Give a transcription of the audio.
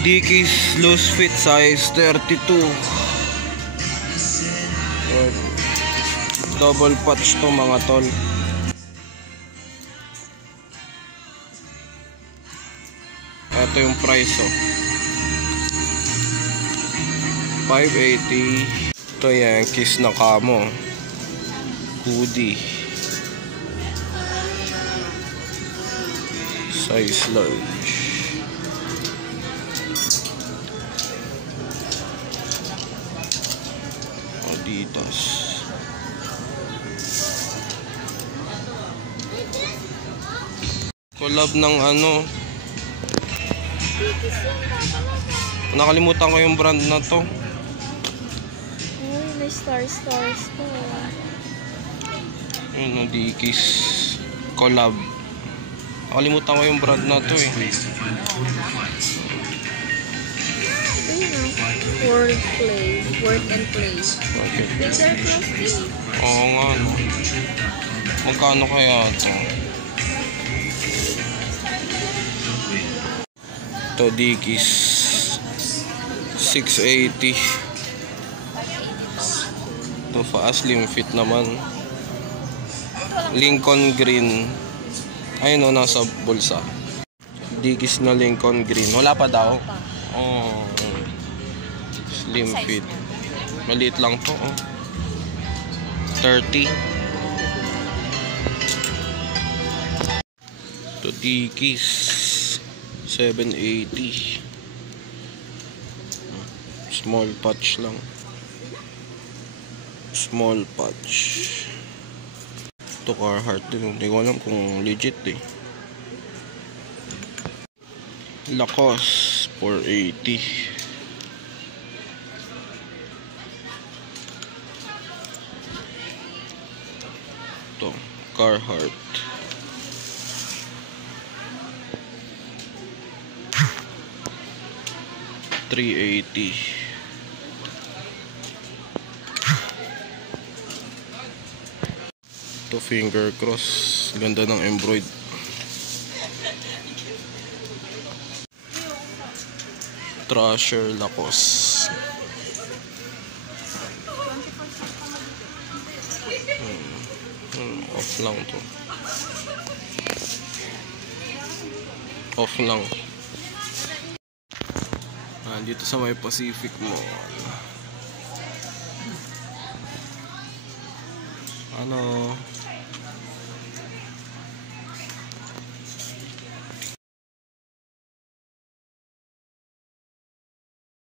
Dickies loose fit size 32. Double patch to mga tol. Ito yung price oh. 580. Ito yung kiss na camo. Hoodie. Size large. Adidas. Collab ng ano. Nakalimutan ko yung brand na to. Uy, may stars po. Yun o, Dickies. Collab. Nakalimutan ko yung brand na to eh. Word and play. Okay. Peter Crosby. Oo nga no. Magkano kaya ito? Ito Dickies 680. Ito slim fit naman. Lincoln green. Ayun o, nasa bulsa. Dickies na Lincoln green. Wala pa daw. Oh, slim fit. Maliit lang to oh. 30. Ito Dickies 780. Small patch lang. Small patch. Ito Carhartt din. Hindi ko alam kung legit eh. Lacoste 480. Ito Carhartt 380. Ito finger cross. Ganda ng embroid. Thrasher Lacoste. Off lang to. Off lang. Dito sa may Pacific Mall. Ano?